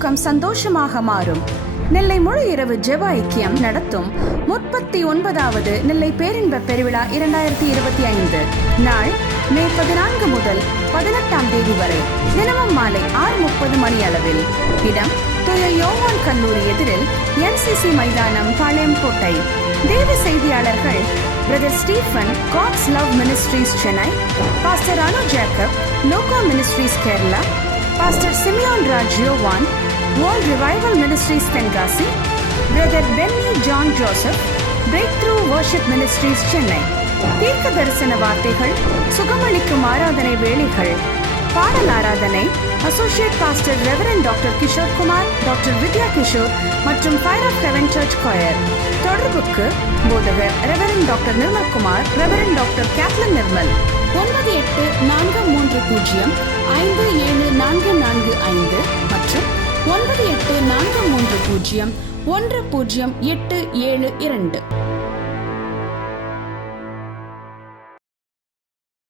துக்கம் சந்தோஷமாக மாறும். நெல்லை முழு இரவு ஜெப ஐக்கியம் நடத்தும் 39வது நெல்லை பேரின்ப பெருவிழா 2025 நாள் மே 14 முதல் 18ஆம் தேதி வரை தினமும் மாலை 6:30 மணி அளவில். இடம் தூய யோவான் கல்லூரி எதிரில் NCC மைதானம், பாளையங்கோட்டை. தேவ செய்தியாளர்கள் brother Stephen, God's love ministries Chennai, pastor Anu Jacob, logo ministries Kerala, pastor Simeon Raj Yovan, world revival ministries Tenkasi, brother Benny John Joseph, breakthrough worship ministries Chennai. தீர்க்க தரிசன வார்த்தைகள், சுகமளிக்கும் ஆராதனை வேளைகள், பாடல் ஆராதனை associate pastor reverend doctor Kishore Kumar, doctor Vidya Kishore மற்றும் fire of heaven church choir. தொடர்புக்கு போதகர் reverend doctor Nirmal Kumar, reverend doctor Kathleen Nirmal. 9843057445 மற்றும் 9843010872.